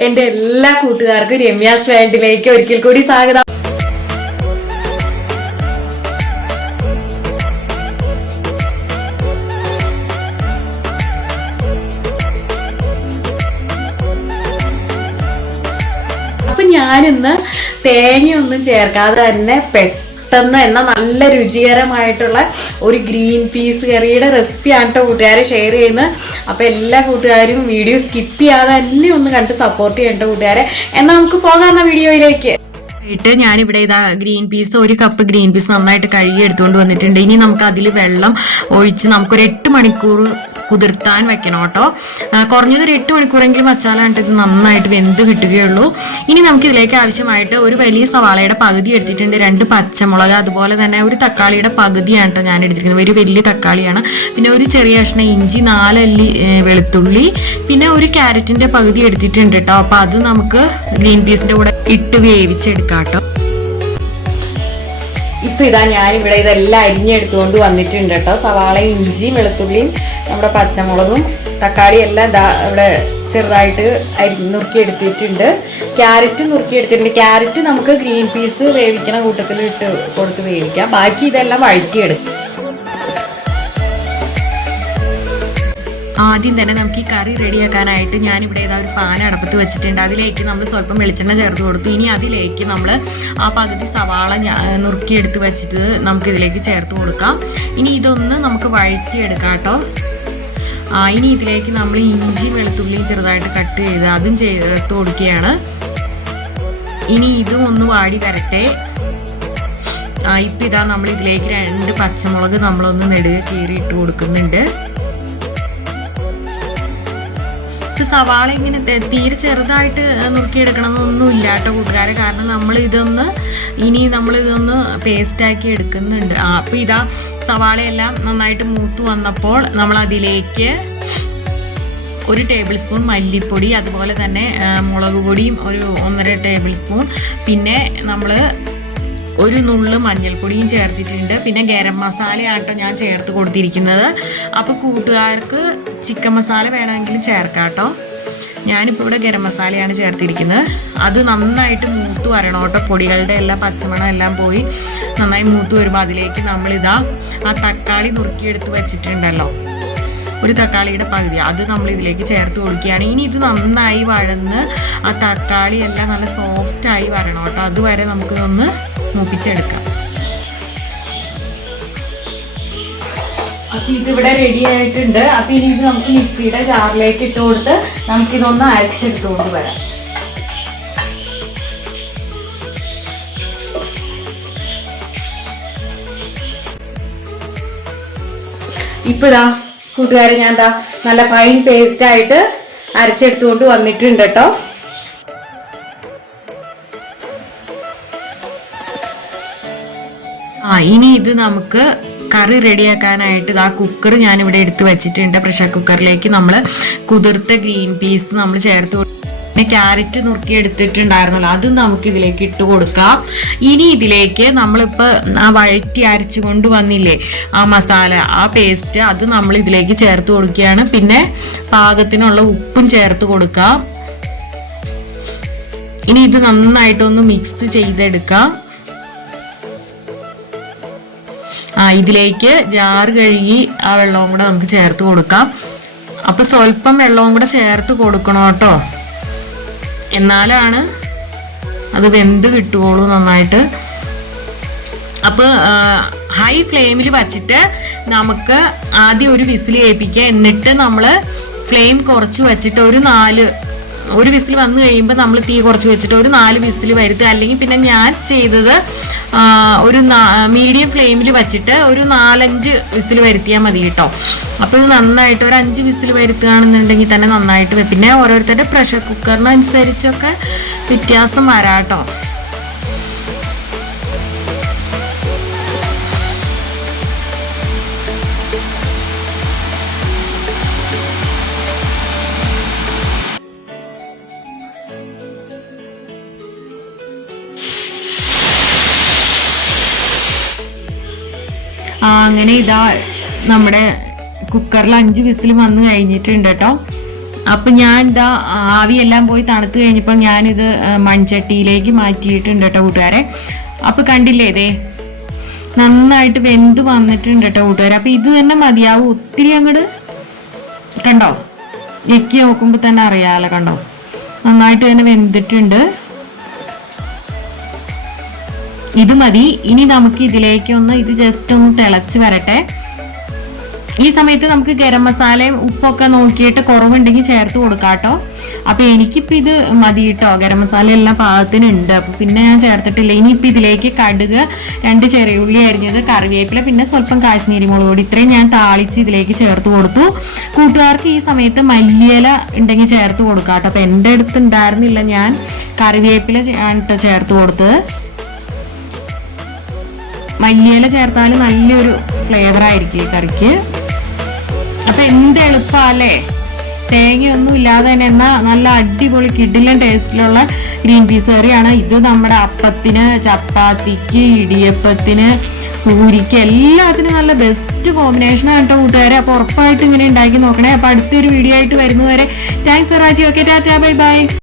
എൻ്റെ എല്ലാ കൂട്ടുകാർക്കും രമ്യാസ് വേൾഡിലേക്ക് ഒരിക്കൽ കൂടി സ്വാഗതം. അപ്പൊ ഞാനിന്ന് തേങ്ങയൊന്നും ചേർക്കാതെ തന്നെ പെട്ടെന്ന് എന്നാൽ നല്ല രുചികരമായിട്ടുള്ള ഒരു ഗ്രീൻ പീസ് കറിയുടെ റെസിപ്പിയാണ് കേട്ടോ കൂട്ടുകാരെ ഷെയർ ചെയ്യുന്നത്. അപ്പോൾ എല്ലാ കൂട്ടുകാരും വീഡിയോ സ്കിപ്പ് ചെയ്യാതെ തന്നെ ഒന്ന് കണ്ട് സപ്പോർട്ട് ചെയ്യേണ്ട കൂട്ടുകാരെ. എന്നാൽ നമുക്ക് പോകാം വീഡിയോയിലേക്ക്. ഞാനിവിടെ ഇതാ ഗ്രീൻ പീസ്, ഒരു കപ്പ് ഗ്രീൻ പീസ് നന്നായിട്ട് കഴുകി എടുത്തുകൊണ്ട് വന്നിട്ടുണ്ട്. ഇനി നമുക്ക് അതിൽ വെള്ളം ഒഴിച്ച് നമുക്കൊരു 8 മണിക്കൂർ കുതിർത്താൻ വെക്കണം കേട്ടോ. കുറഞ്ഞത് ഒരു 8 മണിക്കൂറെങ്കിലും വച്ചാലാണ്ട് ഇത് നന്നായിട്ട് വെന്ത് കിട്ടുകയുള്ളൂ. ഇനി നമുക്ക് ഇതിലേക്ക് ആവശ്യമായിട്ട് ഒരു വലിയ സവാളയുടെ പകുതി എടുത്തിട്ടുണ്ട്, 2 പച്ചമുളക്, അതുപോലെ തന്നെ ഒരു തക്കാളിയുടെ പകുതിയാണ് കേട്ടോ ഞാൻ എടുത്തിരിക്കുന്നത്, ഒരു വലിയ തക്കാളിയാണ്. പിന്നെ ഒരു ചെറിയ കഷ്ണം ഇഞ്ചി, 4 അല്ലി വെളുത്തുള്ളി, പിന്നെ ഒരു ക്യാരറ്റിന്റെ പകുതി എടുത്തിട്ടുണ്ട് കേട്ടോ. അപ്പൊ അത് നമുക്ക് ഗ്രീൻ പീസിന്റെ കൂടെ ഇട്ട് വേവിച്ചെടുക്കാം കേട്ടോ. ഇപ്പൊ ഇതാ ഞാനിവിടെ ഇതെല്ലാം അരിഞ്ഞെടുത്തുകൊണ്ട് വന്നിട്ടുണ്ട് കേട്ടോ. സവാളയും ഇഞ്ചിയും വെളുത്തുള്ളിയും നമ്മുടെ പച്ചമുളകും തക്കാളിയും എല്ലാം ഇതാ ഇവിടെ ചെറുതായിട്ട് നുറുക്കി എടുത്തിട്ടുണ്ട്. ക്യാരറ്റ് നുറുക്കി എടുത്തിട്ടുണ്ട്. ക്യാരറ്റ് നമുക്ക് ഗ്രീൻ പീസ് വേവിക്കണ കൂട്ടത്തിൽ ഇട്ട് കൊടുത്ത് വേവിക്കാം. ബാക്കി ഇതെല്ലാം വഴറ്റിയെടുക്കും. ആദ്യം തന്നെ നമുക്ക് ഈ കറി റെഡിയാക്കാനായിട്ട് ഞാനിവിടെ ഏതാ ഒരു പാൻ അടപ്പത്ത് വെച്ചിട്ടുണ്ട്. അതിലേക്ക് നമ്മൾ സ്വല്പം വെളിച്ചെണ്ണ ചേർത്ത് കൊടുത്തു. ഇനി അതിലേക്ക് നമ്മൾ ആ പകുതി സവാള നുറുക്കിയെടുത്ത് വെച്ചിട്ട് നമുക്കിതിലേക്ക് ചേർത്ത് കൊടുക്കാം. ഇനി ഇതൊന്ന് നമുക്ക് വഴറ്റിയെടുക്കാം കേട്ടോ. ഇനി ഇതിലേക്ക് നമ്മൾ ഇഞ്ചിയും വെളുത്തുള്ളിയും ചെറുതായിട്ട് കട്ട് ചെയ്ത് അതും ചേർത്ത് കൊടുക്കുകയാണ്. ഇനി ഇതും ഒന്ന് വാടി വരട്ടെ. ഇപ്പം ഇതാ നമ്മൾ ഇതിലേക്ക് 2 പച്ചമുളക് നമ്മളൊന്ന് നെടുകെ കീറി ഇട്ട് കൊടുക്കുന്നുണ്ട്. സവാള ഇങ്ങനെ തീരെ ചെറുതായിട്ട് നുറുക്കിയെടുക്കണമെന്നൊന്നും ഇല്ല കേട്ടോ കൂട്ടുകാരെ, കാരണം നമ്മളിതൊന്ന് പേസ്റ്റാക്കി എടുക്കുന്നുണ്ട്. അപ്പം ഇതാ സവാളയെല്ലാം നന്നായിട്ട് മൂത്ത് വന്നപ്പോൾ നമ്മൾ അതിലേക്ക് 1 ടേബിൾ സ്പൂൺ മല്ലിപ്പൊടി, അതുപോലെ തന്നെ മുളക് പൊടിയും ഒരു 1.5 ടേബിൾ സ്പൂൺ, പിന്നെ നമ്മൾ ഒരു നുള്ള് മഞ്ഞൾപ്പൊടിയും ചേർത്തിട്ടുണ്ട്. പിന്നെ ഗരം മസാലയാട്ടോ ഞാൻ ചേർത്ത് കൊടുത്തിരിക്കുന്നത്. അപ്പോൾ കൂട്ടുകാർക്ക് ചിക്കൻ മസാല വേണമെങ്കിൽ ചേർക്കാം കേട്ടോ. ഞാനിപ്പോൾ ഇവിടെ ഗരം മസാലയാണ് ചേർത്തിരിക്കുന്നത്. അത് നന്നായിട്ട് മൂത്ത് വരണം കേട്ടോ. പൊടികളുടെ എല്ലാം പച്ചമണം എല്ലാം പോയി നന്നായി മൂത്ത് വരുമ്പോൾ അതിലേക്ക് നമ്മളിതാ ആ തക്കാളി നുറുക്കിയെടുത്ത് വെച്ചിട്ടുണ്ടല്ലോ, ഒരു തക്കാളിയുടെ പകുതി, അത് നമ്മൾ ഇതിലേക്ക് ചേർത്ത് കൊടുക്കുകയാണ്. ഇനി ഇത് നന്നായി വഴന്ന് ആ തക്കാളി എല്ലാം നല്ല സോഫ്റ്റായി വരണം കേട്ടോ. അതുവരെ നമുക്കിതൊന്ന് മൂപ്പിച്ചെടുക്കാം. അപ്പൊ ഇതിവിടെ റെഡി ആയിട്ടുണ്ട്. അപ്പൊ ഇനി ഇത് നമുക്ക് മിക്സിയുടെ ജാറിലേക്ക് ഇട്ട് കൊടുത്ത് നമുക്കിതൊന്ന് അരച്ചെടുത്തുകൊണ്ട് വരാം. ഇപ്പൊ ഇതാ കൂട്ടുകാരെ ഞാൻ നല്ല ഫൈൻ പേസ്റ്റ് ആയിട്ട് അരച്ചെടുത്തുകൊണ്ട് വന്നിട്ടുണ്ട് കേട്ടോ. ഇനി ഇത് നമുക്ക് കറി റെഡിയാക്കാനായിട്ട് ആ കുക്കർ ഞാനിവിടെ എടുത്ത് വെച്ചിട്ടുണ്ട്. പ്രഷർ കുക്കറിലേക്ക് നമ്മൾ കുതിർത്ത ഗ്രീൻ പീസ് നമ്മൾ ചേർത്ത് പിന്നെ ക്യാരറ്റ് നുറുക്കി എടുത്തിട്ടുണ്ടായിരുന്നല്ലോ, അത് നമുക്ക് ഇതിലേക്ക് ഇട്ട് കൊടുക്കാം. ഇനി ഇതിലേക്ക് നമ്മളിപ്പോൾ ആ വഴറ്റി അരച്ചു കൊണ്ട് വന്നില്ലേ ആ മസാല, ആ പേസ്റ്റ്, അത് നമ്മൾ ഇതിലേക്ക് ചേർത്ത് കൊടുക്കുകയാണ്. പിന്നെ പാകത്തിനുള്ള ഉപ്പും ചേർത്ത് കൊടുക്കാം. ഇനി ഇത് നന്നായിട്ടൊന്ന് മിക്സ് ചെയ്തെടുക്കാം. ഇതിലേക്ക് ജാറ് കഴുകി ആ വെള്ളവും കൂടെ നമുക്ക് ചേർത്ത് കൊടുക്കാം. അപ്പൊ സ്വല്പം വെള്ളവും കൂടെ ചേർത്ത് കൊടുക്കണം കേട്ടോ, എന്നാലാണ് അത് വെന്ത് കിട്ടുകയുള്ളൂ നന്നായിട്ട്. അപ്പോൾ ഹൈ ഫ്ലെയിമിൽ വച്ചിട്ട് നമുക്ക് ആദ്യം ഒരു വിസിൽ കേൾപ്പിക്കുക. എന്നിട്ട് നമ്മൾ ഫ്ലെയിം കുറച്ച് വെച്ചിട്ട് ഒരു വിസിൽ വന്നു കഴിയുമ്പോൾ നമ്മൾ തീ കുറച്ച് വെച്ചിട്ട് ഒരു 4 വിസിൽ വരുത്തുക. അല്ലെങ്കിൽ പിന്നെ ഞാൻ ചെയ്തത് ഒരു മീഡിയം ഫ്ലെയിമിൽ വെച്ചിട്ട് ഒരു 4-5 വിസിൽ വരുത്തിയാൽ മതി കേട്ടോ. അപ്പോൾ ഇത് നന്നായിട്ട് ഒരു 5 വിസിൽ വരുത്തുകയാണെന്നുണ്ടെങ്കിൽ തന്നെ നന്നായിട്ട്. പിന്നെ ഓരോരുത്തരുടെ പ്രഷർ കുക്കറിനനുസരിച്ചൊക്കെ വ്യത്യാസം വരാം കേട്ടോ. അങ്ങനെ ഇതാ നമ്മുടെ കുക്കറിൽ 5 വിസിൽ വന്ന് കഴിഞ്ഞിട്ടുണ്ട് കേട്ടോ. അപ്പൊ ഞാൻ ഇതാ ആവിയെല്ലാം പോയി തണുത്ത് കഴിഞ്ഞപ്പോൾ ഞാനിത് മൺചട്ടിയിലേക്ക് മാറ്റിയിട്ടുണ്ട് കേട്ടോ കൂട്ടുകാരെ. അപ്പൊ കണ്ടില്ലേ ഇതേ നന്നായിട്ട് വെന്ത് വന്നിട്ടുണ്ട് കേട്ടോ കൂട്ടുകാരെ. അപ്പൊ ഇത് തന്നെ മതിയാവും, ഒത്തിരി അങ്ങോട്ട് കണ്ടോ, ഞെക്കി നോക്കുമ്പോ തന്നെ അറിയാലോ, കണ്ടോ നന്നായിട്ട് തന്നെ വെന്തിട്ടുണ്ട്. ഇത് മതി. ഇനി നമുക്ക് ഇതിലേക്ക് ഇത് ജസ്റ്റ് ഒന്ന് തിളച്ച് വരട്ടെ. ഈ സമയത്ത് നമുക്ക് ഗരം മസാലയും ഉപ്പൊക്കെ നോക്കിയിട്ട് കുറവുണ്ടെങ്കിൽ ചേർത്ത് കൊടുക്കാട്ടോ. അപ്പൊ എനിക്കിപ്പോ ഇത് മതി കേട്ടോ, ഗരം മസാല എല്ലാം പാകത്തിനുണ്ട്. അപ്പൊ പിന്നെ ഞാൻ ചേർത്തിട്ടില്ല. ഇനിയിപ്പോ ഇതിലേക്ക് കടുക്, 2 ചെറിയ ഉള്ളി അരിഞ്ഞത്, കറിവേപ്പില, പിന്നെ സ്വല്പം കാശ്മീരി മുളക് പൊടി, ഇത്രയും ഞാൻ താളിച്ച് ഇതിലേക്ക് ചേർത്ത് കൊടുത്തു. കൂട്ടുകാർക്ക് ഈ സമയത്ത് മല്ലിയില ഉണ്ടെങ്കിൽ ചേർത്ത് കൊടുക്കാട്ടോ. അപ്പൊ എൻ്റെ അടുത്ത് ഉണ്ടായിരുന്നില്ല, ഞാൻ കറിവേപ്പില ചേർത്ത് കൊടുത്തത്. മല്ലിയില ചേർത്താൽ നല്ലൊരു ഫ്ലേവർ ആയിരിക്കും ഈ കറിക്ക്. അപ്പൊ എന്ത് എളുപ്പല്ലേ, തേങ്ങയൊന്നും ഇല്ലാതെ തന്നെ എന്നാൽ നല്ല അടിപൊളി കിടിലൻ ടേസ്റ്റിലുള്ള ഗ്രീൻ പീസ് കറിയാണ് ഇത്. നമ്മുടെ അപ്പത്തിന്, ചപ്പാത്തിക്ക്, ഇടിയപ്പത്തിന്, പൂരിക്ക് എല്ലാത്തിനും നല്ല ബെസ്റ്റ് കോമ്പിനേഷൻ ആണ് കേട്ടോ കൂട്ടുകാരെ. അപ്പൊ ഉറപ്പായിട്ട് ഇങ്ങനെ ഉണ്ടാക്കി നോക്കണേ. അപ്പൊ അടുത്തൊരു വീഡിയോ ആയിട്ട് വരുന്നവരെ thanks for watching. Okay, Tata, bye bye.